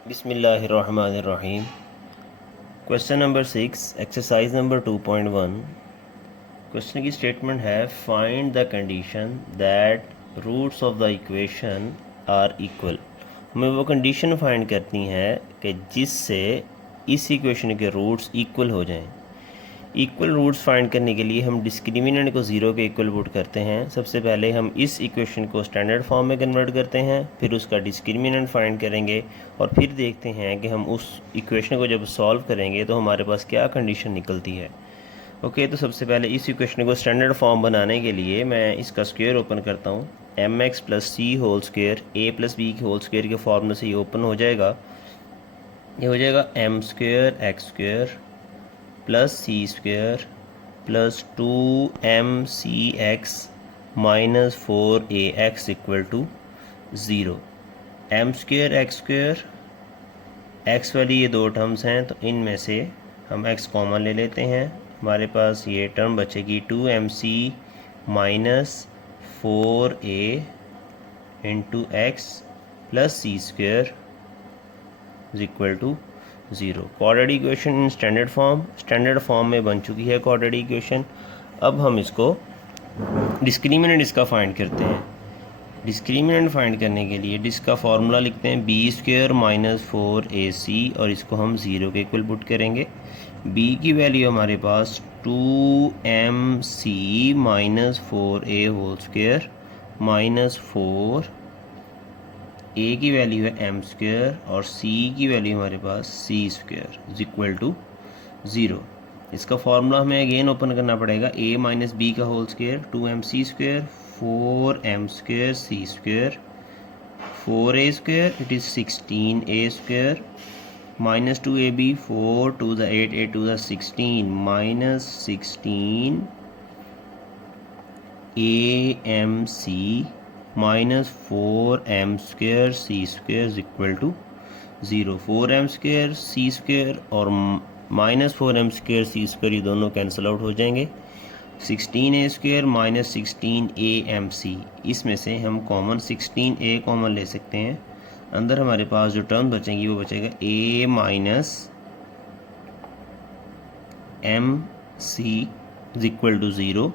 बिस्मिल्लाहिर्रहमानिर्रहीम। Question number 6, exercise number 2.1। Question की statement है find the condition that roots of the equation are equal. हमें वो condition find करनी है कि जिससे इस इक्वेशन के रूट्स इक्वल हो जाएं। इक्वल रूट्स फाइंड करने के लिए हम डिस्क्रिमिनेंट को ज़ीरो के इक्वल पुट करते हैं। सबसे पहले हम इस इक्वेशन को स्टैंडर्ड फॉर्म में कन्वर्ट करते हैं, फिर उसका डिस्क्रिमिनेंट फाइंड करेंगे और फिर देखते हैं कि हम उस इक्वेशन को जब सॉल्व करेंगे तो हमारे पास क्या कंडीशन निकलती है। ओके, तो सबसे पहले इस इक्वेशन को स्टैंडर्ड फॉर्म बनाने के लिए मैं इसका स्क्वायर ओपन करता हूँ। M x plus C whole square ए प्लस बी के होल स्क्वायर के फॉर्मूले से ये ओपन हो जाएगा। ये हो जाएगा m square x square plus C square plus 2mcx minus 4ax equal to 0। M square x square, x वाली ये दो टर्म्स हैं तो इनमें से हम x कॉमन ले लेते हैं। हमारे पास ये टर्म बचेगी 2mc minus 4a into x plus C square is equal to 0। Quadratic equation in standard form में बन चुकी है क्वाड्रेटिक इक्वेशन। अब हम इसको डिस्क्रिमिनेंट इसका फाइंड करते हैं। डिस्क्रिमिनेंट फाइंड करने के लिए जिसका फार्मूला लिखते हैं बी स्क्वायर माइनस 4ac और इसको हम 0 के इक्वल पुट करेंगे। b की वैल्यू हमारे पास 2mc minus 4a whole square minus 4, a की वैल्यू है एम स्क्वायर और c की वैल्यू हमारे पास c square is equal to 0। इसका फॉर्मूला हमें अगेन ओपन करना पड़ेगा। a माइनस बी का whole square 2mc square 4m square C square 4a square it is 16a square minus 2ab 4 to the 8 8 to the 16 minus 16 amc minus 4m square C square is equal to 0। 4m square C square और minus 4m square सी square ये दोनों cancel out हो जाएंगे। 16a square minus 16amc, इसमें से हम common 16a common ले सकते हैं। अंदर हमारे पास जो टर्म बचेंगी वो बचेगा a minus mc is equal to 0।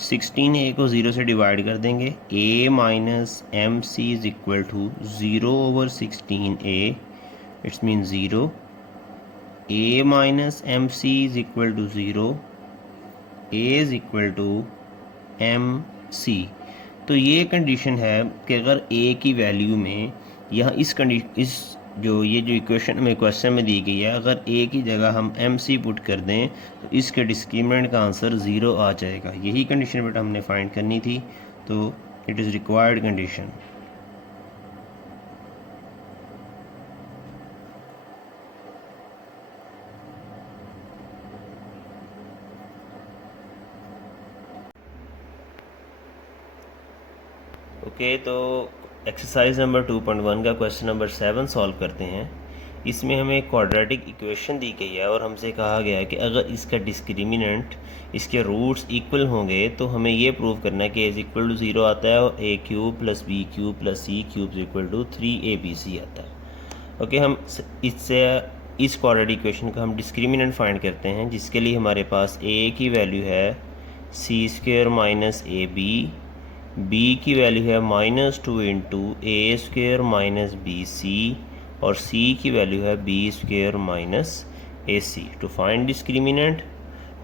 16a को 0 से डिवाइड कर देंगे। a minus m c is equal to 0 over 16a, it's mean 0। a minus m c is equal to 0, a is equal to m c. तो ये condition है कि अगर a की वैल्यू में यहाँ इस जो इक्वेशन में क्वेश्चन में दी गई है, अगर a की जगह हम एम सी पुट कर दें तो इसके डिस्क्रिमिनेंट का आंसर 0 आ जाएगा। यही कंडीशन बेटा हमने फाइंड करनी थी, तो it is required condition. Okay, तो एक्सरसाइज नंबर 2.1 का क्वेश्चन नंबर 7 सॉल्व करते हैं। इसमें हमें एक क्वाड्रेटिक इक्वेशन दी गई है और हमसे कहा गया है कि अगर इसका डिस्क्रिमिनेंट इसके रूट्स इक्वल होंगे तो हमें ये प्रूव करना है कि इज इक्वल टू 0 आता है और a cube plus b cube plus c cube is equal to 3abc आता है। ओके, हम इससे इस क्वाड्रेटिक इक्वेशन का हम डिस्क्रिमिनेंट फाइंड करते हैं, जिसके लिए हमारे पास a की वैल्यू है सी स्क्वायर माइनस ए बी की वैल्यू है minus 2 into a square minus B c और c की वैल्यू है b square minus A c. To find discriminant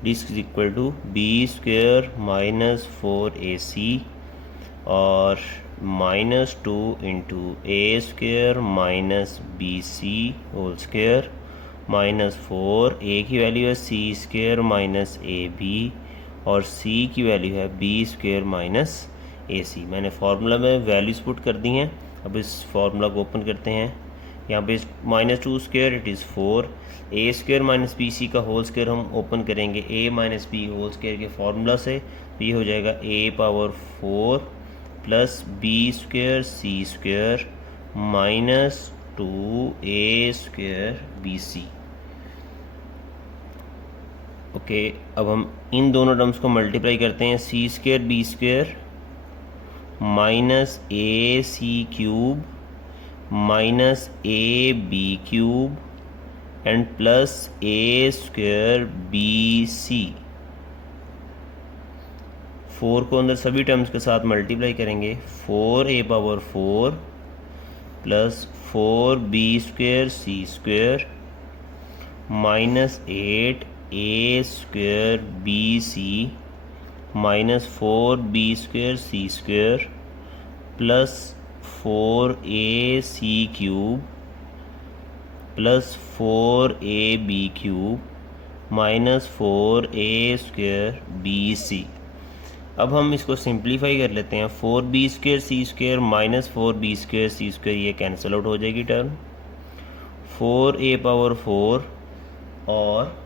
this is equal to b square minus 4ac और minus 2 into a square minus B c whole square minus 4, a की value है c square minus ए b और c की value है b square minus ए सी। मैंने formula में values put कर दी हैं। अब इस फार्मूला को ओपन करते हैं। यहाँ पे minus 2 square it is 4, A square minus B C का होल स्क्वायर हम ओपन करेंगे a minus B whole square के फार्मूला से, तो ये हो जाएगा a power 4 plus B square C square minus 2a square B C. Okay, अब हम इन दोनों टर्म्स को मल्टीप्लाई करते हैं। C square B square minus A C cube minus A B cube and plus A square B C. 4 को अंदर सभी टर्म्स के साथ मल्टीप्लाई करेंगे। 4a power 4 plus 4b square सी square minus 8a square B C minus 4b square सी square plus 4ac cube plus 4ab cube minus 4a square B C. अब हम इसको simplify कर लेते हैं। 4b स्क्वायर सी square minus 4b square सी square ये cancel out हो जाएगी term. 4a power 4 और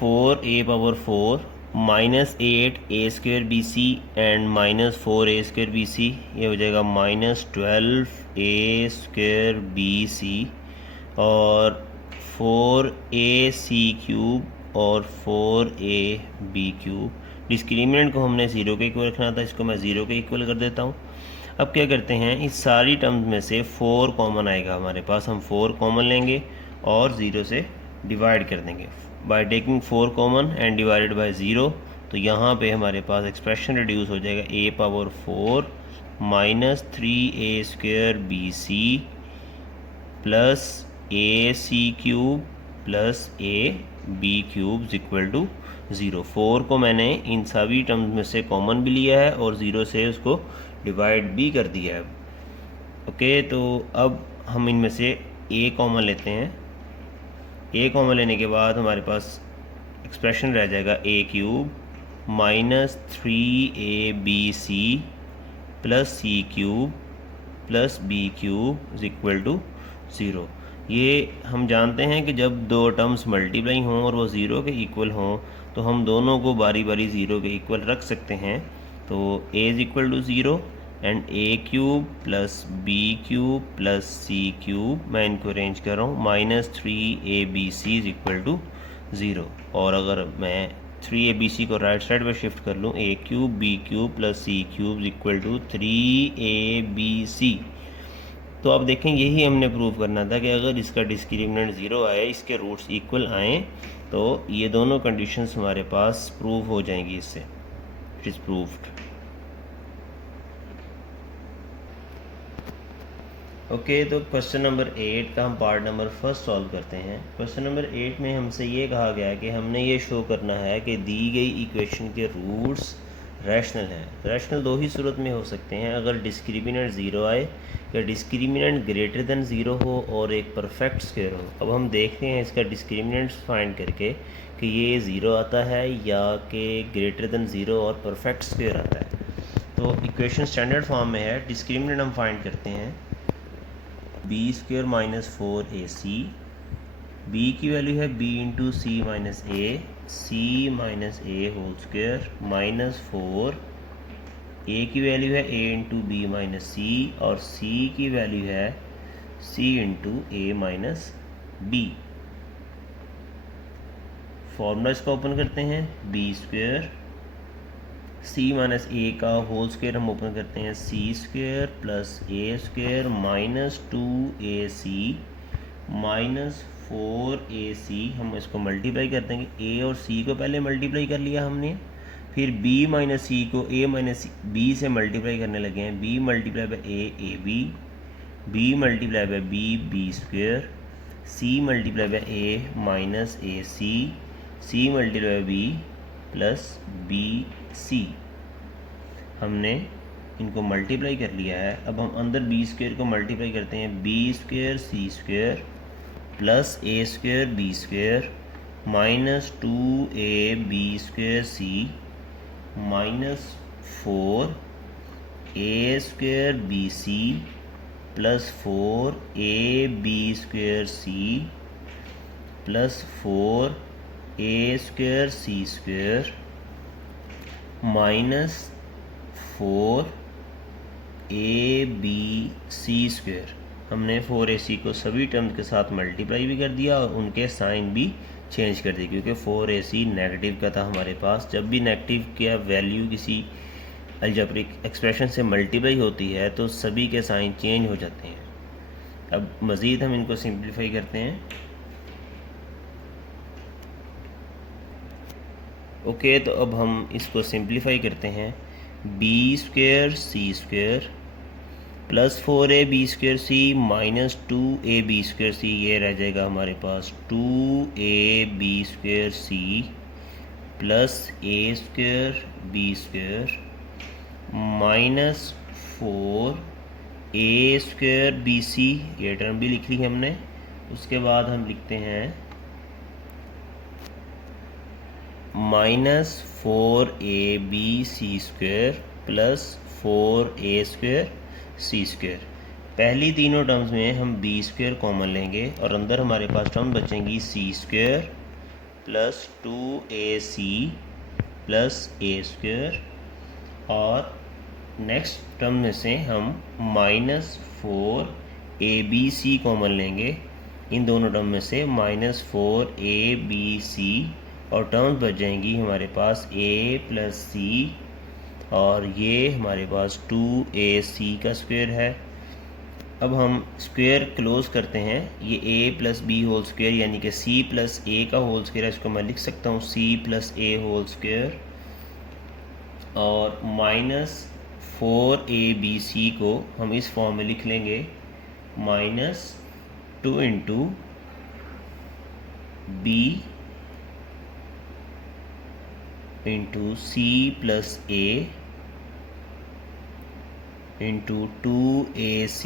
4a power 4 minus 8a square B C and minus 4a square B C, ये हो जाएगा minus 12a square B c और 4ac क्यूब और 4ab cube. Discriminant को हमने 0 के इक्वल रखना था, इसको मैं 0 के इक्वल कर देता हूँ। अब क्या करते हैं, इस सारी टर्म्स में से 4 कॉमन आएगा हमारे पास, हम 4 कॉमन लेंगे और 0 से डिवाइड कर देंगे by taking 4 common and divided by 0। तो यहाँ पे हमारे पास एक्सप्रेशन रिड्यूस हो जाएगा a power 4 minus 3a square B C plus a C cube plus a B cube equal to 0। 4 को मैंने इन सभी टर्म्स में से कॉमन भी लिया है और 0 से उसको डिवाइड भी कर दिया है। ओके, तो अब हम इनमें से a कॉमन लेते हैं। a कॉमन लेने के बाद हमारे पास एक्सप्रेशन रह जाएगा a cube minus 3ab plus c cube plus b cube equal to 0। ये हम जानते हैं कि जब दो टर्म्स मल्टीप्लाई हों और वो 0 के इक्वल हों तो हम दोनों को बारी बारी 0 के इक्वल रख सकते हैं। तो a is equal to 0 and a cube plus b cube plus c cube, मैं इनको अरेंज कर रहा हूँ, minus 3abc is equal to 0। और अगर मैं 3abc को राइट साइड पे शिफ्ट कर लूँ, a cube b cube plus c cube equal to 3abc। तो अब देखें, यही हमने प्रूव करना था कि अगर इसका डिस्क्रिमिनेंट 0 आए, इसके रूट्स इक्वल आएँ, तो ये दोनों कंडीशंस हमारे पास प्रूव हो जाएंगी इससे। It is proved. ओके, तो क्वेश्चन नंबर 8 का हम पार्ट नंबर फर्स्ट सॉल्व करते हैं। क्वेश्चन नंबर 8 में हमसे ये कहा गया कि हमने ये शो करना है कि दी गई इक्वेशन के रूट्स रैशनल हैं। रैशनल दो ही सूरत में हो सकते हैं, अगर डिस्क्रिमिनेंट 0 आए या डिस्क्रिमिनेंट ग्रेटर देन 0 हो और एक परफेक्ट स्क्वायर हो। अब हम देखते हैं इसका डिस्क्रिमिनेंट फाइंड करके कि ये 0 आता है या कि ग्रेटर देन 0 और परफेक्ट स्क्वायर आता है। तो इक्वेशन स्टैंडर्ड फॉर्म में है। डिस्क्रिमिनेंट हम फाइंड करते हैं B square minus 4ac, b की वैल्यू है b into C minus A, C minus A whole square minus 4, a की वैल्यू है a into B minus C और c की वैल्यू है c into A minus B. Formula इसका open करते हैं, B square C minus A का whole square हम ओपन करते हैं, C square plus A square minus 2ac minus 4ac। हम इसको मल्टीप्लाई कर देंगे, a और c को पहले मल्टीप्लाई कर लिया हमने, फिर b माइनस सी को a माइनस बी से मल्टीप्लाई करने लगे हैं। b multiply by a ab, b multiply by b square, c multiply by a minus ac, c multiply by b plus bc। हमने इनको मल्टीप्लाई कर लिया है। अब हम अंदर बी स्क्वायर को मल्टीप्लाई करते हैं, B square C square plus A square B square minus 2ab square C minus 4a square B C plus 4ab square C plus 4a square C square minus 4abc square. हमने 4ac को सभी terms के साथ multiply भी कर दिया और उनके साइन भी चेंज कर दिए, क्योंकि 4ac नेगेटिव का था हमारे पास। जब भी नेगेटिव का वैल्यू किसी अलजेब्रिक एक्सप्रेशन से मल्टीप्लाई होती है तो सभी के साइन चेंज हो जाते हैं। अब मज़ीद हम इनको सिंप्लीफाई करते हैं। ओके, तो अब हम इसको सिंप्लीफाई करते हैं। B square C square plus 4ab² minus 2ab² ये रह जाएगा हमारे पास 2ab² plus a² b² minus 4a² ये टर्म भी लिख ली हमने। उसके बाद हम लिखते हैं माइनस 4ab² प्लस 4a²c²। पहली तीनों टर्म्स में हम b² कॉमन लेंगे और अंदर हमारे पास टर्म बचेंगी c² plus 2ac plus a², और नेक्स्ट टर्म में से हम माइनस 4abc कॉमन लेंगे इन दोनों टर्म में से, माइनस 4abc, और टर्म्स बच जाएंगी हमारे पास a प्लस सी, और ये हमारे पास 2ac का स्क्वायर है। अब हम स्क्वायर क्लोज करते हैं। ये a plus b whole square यानी कि c प्लस a का होल स्क्वायर है, इसको मैं लिख सकता हूँ c plus a whole square, और माइनस 4abc को हम इस फॉर्म में लिख लेंगे minus 2 into b into c plus a into 2ac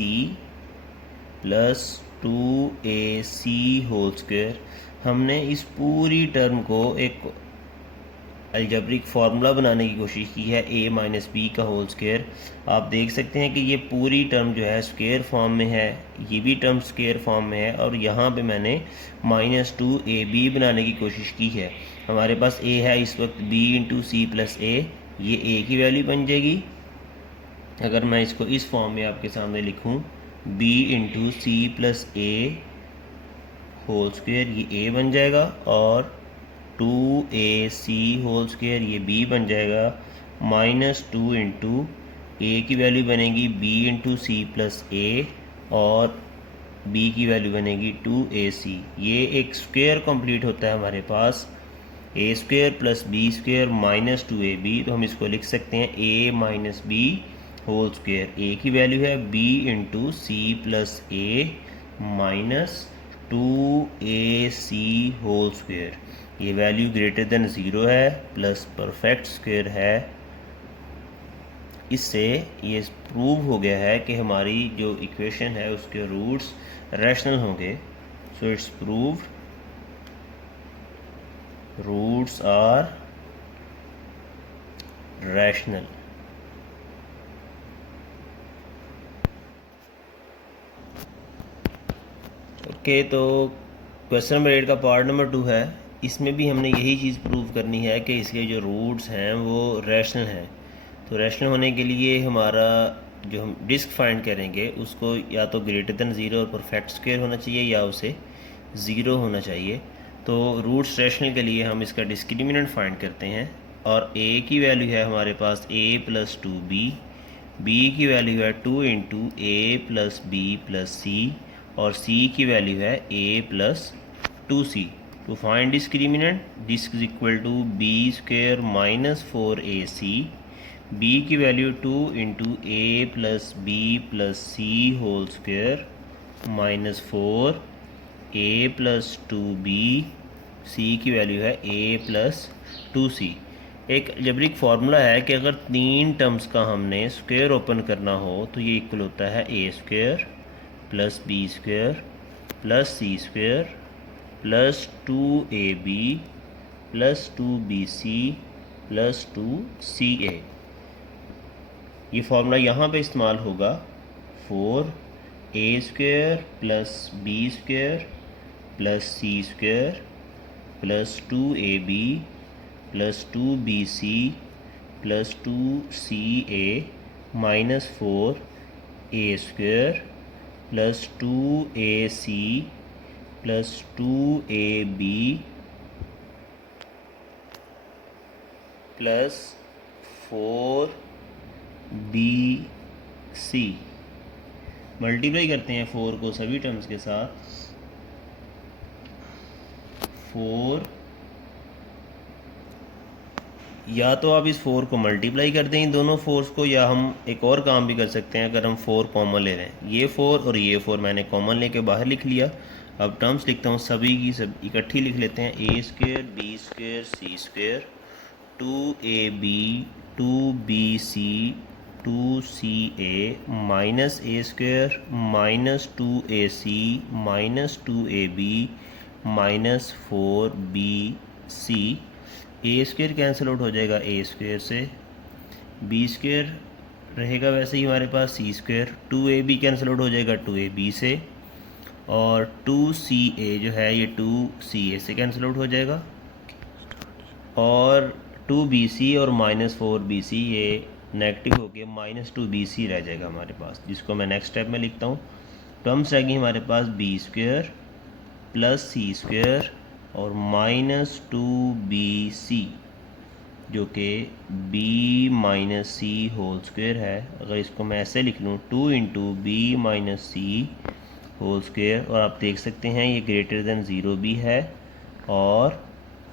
plus 2ac whole square. हमने इस पूरी टर्म को एक अलजेब्रिक फार्मूला बनाने की कोशिश की है a माइनस बी का होल स्क्वायर। आप देख सकते हैं कि ये पूरी टर्म जो है स्क्वायर फॉर्म में है, ये भी टर्म स्क्वायर फॉर्म में है, और यहाँ पे मैंने माइनस 2ab बनाने की कोशिश की है। हमारे पास a है इस वक्त b into c plus a, ये a की वैल्यू बन जाएगी। अगर मैं इसको इस फॉर्म में आपके सामने लिखूँ b into c plus a whole square, ये a बन जाएगा, और 2ac होल स्क्वायर ये b बन जाएगा, माइनस 2 इंटू ए की वैल्यू बनेगी b into c plus a, और b की वैल्यू बनेगी 2ac। ये एक स्क्वायर कंप्लीट होता है हमारे पास a² plus b² minus 2ab। तो हम इसको लिख सकते हैं a minus B whole square. a की वैल्यू है b into c plus a minus 2ac whole square. ये वैल्यू ग्रेटर देन 0 है, प्लस परफेक्ट स्क्वायर है। इससे ये प्रूव हो गया है कि हमारी जो इक्वेशन है उसके रूट्स रैशनल होंगे। So it's proved roots are rational. Okay, तो क्वेश्चन नंबर 8 का पार्ट नंबर 2 है। इसमें भी हमने यही चीज़ प्रूव करनी है कि इसके जो रूट्स हैं वो रैशनल हैं। तो रैशनल होने के लिए हमारा जो हम डिस्क फाइंड करेंगे उसको या तो ग्रेटर देन 0 और परफेक्ट स्क्वायर होना चाहिए, या उसे 0 होना चाहिए। तो रूट्स रैशनल के लिए हम इसका डिस्क्रिमिनेंट फाइंड करते हैं, और a की वैल्यू है हमारे पास a प्लस 2b, b की वैल्यू है 2 into a plus B plus C, और c की वैल्यू है a plus 2c। To find discriminant, this is equal to b² minus 4ac, b की value 2 into a plus B plus C whole square minus 4a plus 2b, c की value है a plus 2c। एक algebraic formula है कि अगर 3 terms का हमने square open करना हो तो ये इक्वल होता है a² plus b² plus c² plus 2ab plus 2bc plus 2ca। ये फार्मूला यहाँ पे इस्तेमाल होगा 4a² plus b² plus c² plus 2ab plus 2bc plus 2ca minus 4a² plus 2ac plus 2ab plus 4 b c, multiply करते हैं 4 को सभी terms के साथ, 4, या तो आप इस 4 को मल्टीप्लाई कर दें इन दोनों 4 को, या हम एक और काम भी कर सकते हैं अगर हम 4 कॉमन ले रहे हैं। ये 4 और ये 4 मैंने कॉमन लेके बाहर लिख लिया। अब टर्म्स लिखता हूँ सभी की, सब इकट्ठी लिख लेते हैं। A square B square C square 2ab 2bc 2ca minus A square minus 2ac minus 2ab minus 4bc। A square cancel out हो जाएगा ए स्क्वेयर से, बी स्क्वेयर रहेगा वैसे ही हमारे पास, C square 2ab cancel out हो जाएगा 2ab से, और 2ca जो है ये 2ca से कैंसिल आउट हो जाएगा, और 2bc और माइनस 4bc ये नेगेटिव हो गया, माइनस 2bc रह जाएगा हमारे पास, जिसको मैं नेक्स्ट स्टेप में लिखता हूँ। टर्म्स रहेगी हमारे पास B square plus C square और माइनस 2bc जो कि b माइनस सी होल स्क्वेयर है। अगर इसको मैं ऐसे लिख लूँ 2 इंटू बी माइनस सी होल स्क्वेयर, और आप देख सकते हैं ये ग्रेटर देन 0 भी है और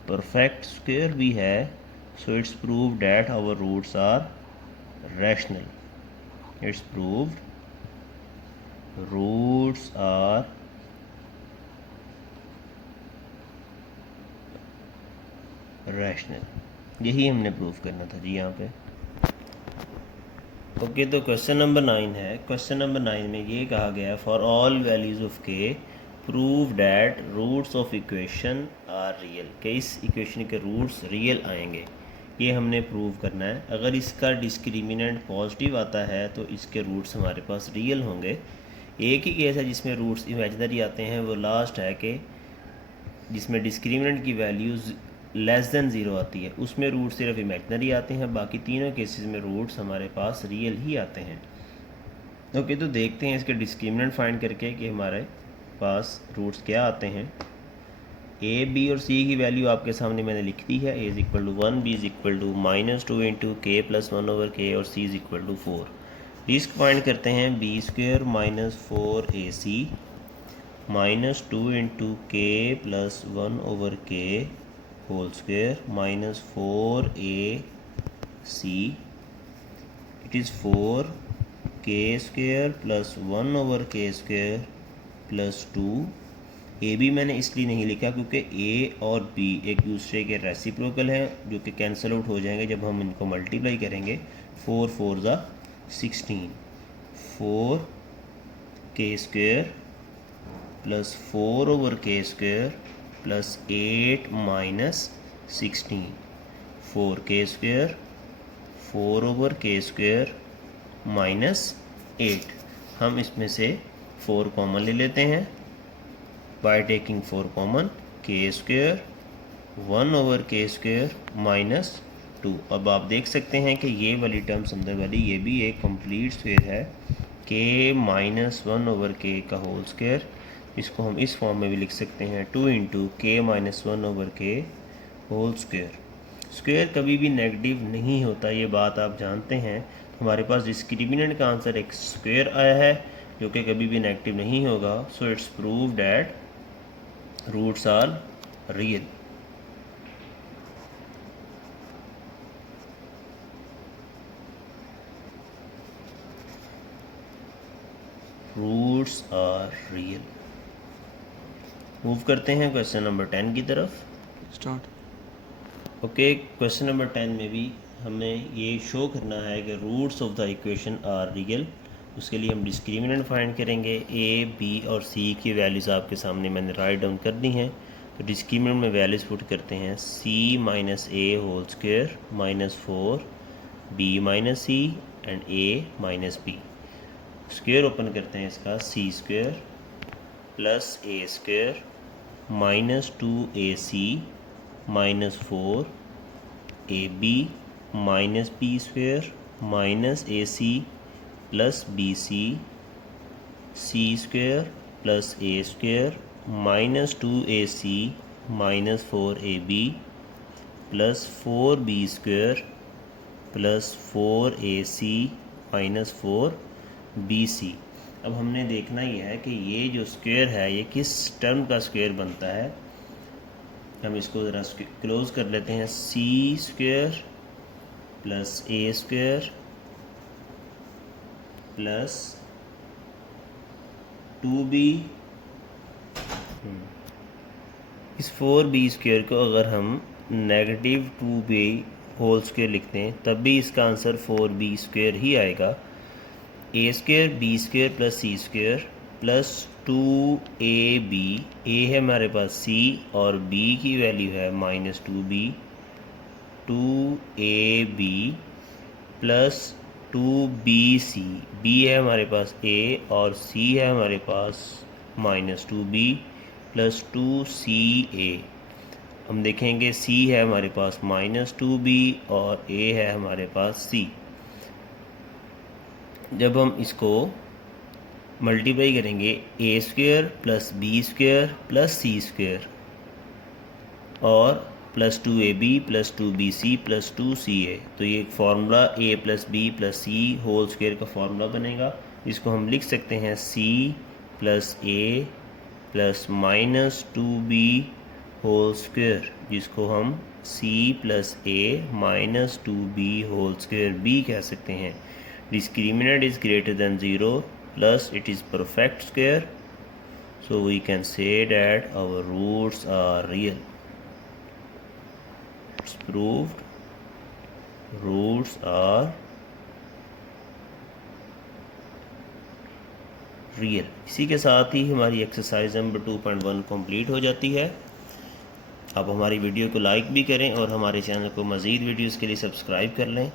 परफेक्ट स्क्वेयर भी है। So it's prove that our roots are rational, it's proved roots are rational. यही हमने प्रूव करना था जी यहाँ पे। ओके, तो क्वेश्चन नंबर 9 है। क्वेश्चन नंबर 9 में ये कहा गया है for all values of k prove that roots of equation are real, कि इस इक्वेशन के रूट्स रियल आएंगे, ये हमने प्रूव करना है। अगर इसका डिस्क्रिमिनेंट पॉजिटिव आता है तो इसके रूट्स हमारे पास रियल होंगे। एक ही केस है जिसमें रूट्स इमेजिनरी आते हैं, वो लास्ट है कि जिसमें डिस्क्रिमिनेंट की वैल्यूज़ लेस देन 0 आती है, उसमें रूट सिर्फ इमेजिनरी आते हैं। बाकी तीनों केसेस में रूट्स हमारे पास रियल ही आते हैं। ओके, तो देखते हैं इसके डिस्क्रिमिनेंट फाइंड करके कि हमारे पास रूट्स क्या आते हैं। ए बी और सी की वैल्यू आपके सामने मैंने लिख दी है। A is equal to 1, B is equal to -2 into K plus 1 over K, और सी इज़ इक्वल टू 4। रिस्क फाइंड करते हैं। B square minus 4ac minus 2 into K plus 1 over K whole square minus 4ac, it is 4k square plus 1 over K square plus 2। A B मैंने इसलिए नहीं लिखा क्योंकि ए और बी एक दूसरे के रेसिप्रोकल हैं, जो कि कैंसिल आउट हो जाएंगे जब हम इनको मल्टीप्लाई करेंगे। 4 4 ज़ा 16, 4k square plus 4 over K square plus 8 minus 16, 4k square 4 over K square minus 8। हम इसमें से 4 कॉमन ले लेते हैं बाय टेकिंग 4 कॉमन, के square 1 over K square minus 2। अब आप देख सकते हैं कि ये वाली टर्म्स अंदर वाली ये भी एक कंप्लीट स्क्वेयर है, के माइनस 1 ओवर के का होल स्क्वेयर। इसको हम इस फॉर्म में भी लिख सकते हैं 2 इंटू के minus 1 over K whole square. Square कभी भी नेगेटिव नहीं होता, ये बात आप जानते हैं। हमारे पास डिस्क्रिमिनेंट का आंसर एक स्क्वेयर आया है जो कि कभी भी नेगेटिव नहीं होगा। So it's prove that roots are real. Roots are real. Move करते हैं क्वेश्चन नंबर 10 की तरफ। स्टार्ट। ओके, क्वेश्चन नंबर 10 में भी हमें ये शो करना है कि roots of the equation are real. उसके लिए हम डिस्क्रिमिनेंट फाइंड करेंगे। ए बी और सी की वैल्यूज़ आपके सामने मैंने राइट डाउन कर दी हैं। तो डिस्क्रिमिनेंट में वैल्यूज़ पुट करते हैं। C minus A whole square minus 4 B minus C and A minus B. Square open करते हैं इसका, C square plus A square minus 2ac minus 4ab minus B square minus ac plus bc, C square plus A square minus 2ac minus 4ab plus 4b square plus 4ac -4bc। अब हमने देखना ही है कि ये जो square है ये किस टर्म का स्क्वायर बनता है। हम इसको ज़रा क्लोज कर लेते हैं। C square plus A square plus 2b। इस 4b स्क्वायर को अगर हम नेगेटिव 2b होल स्क्वायर लिखते हैं तब भी इसका आंसर 4b स्क्वायर ही आएगा। ए स्क्वायर बी स्क्वायर प्लस सी स्क्वायर प्लस 2ab। ए है हमारे पास c और b की वैल्यू है -2b। 2ab plus 2bc। b है हमारे पास a और c है हमारे पास -2b प्लस 2ca। हम देखेंगे c है हमारे पास -2b और a है हमारे पास c। जब हम इसको मल्टीप्लाई करेंगे A square plus B square plus C square और plus 2ab plus 2bc plus 2ca, तो ये एक formula a plus B plus C whole square का फार्मूला बनेगा। इसको हम लिख सकते हैं c plus a plus -2b whole square, जिसको हम c plus a -2b whole square b कह सकते हैं। Discriminant is greater than 0 plus it is perfect square, so we can say that our roots are real. It's proved roots are real। इसी के साथ ही हमारी exercise number 2.1 complete हो जाती है। आप हमारी वीडियो को लाइक भी करें और हमारे चैनल को मज़ीद वीडियोस के लिए सब्सक्राइब कर लें।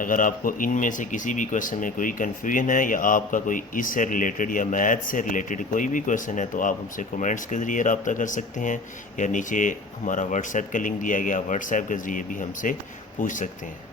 अगर आपको इनमें से किसी भी क्वेश्चन में कोई कन्फ्यूजन है या आपका कोई इससे रिलेटेड या मैथ से रिलेटेड कोई भी क्वेश्चन है तो आप हमसे कमेंट्स के ज़रिए रब्ता कर सकते हैं या नीचे हमारा व्हाट्सएप का लिंक दिया गया, व्हाट्सएप के ज़रिए भी हमसे पूछ सकते हैं।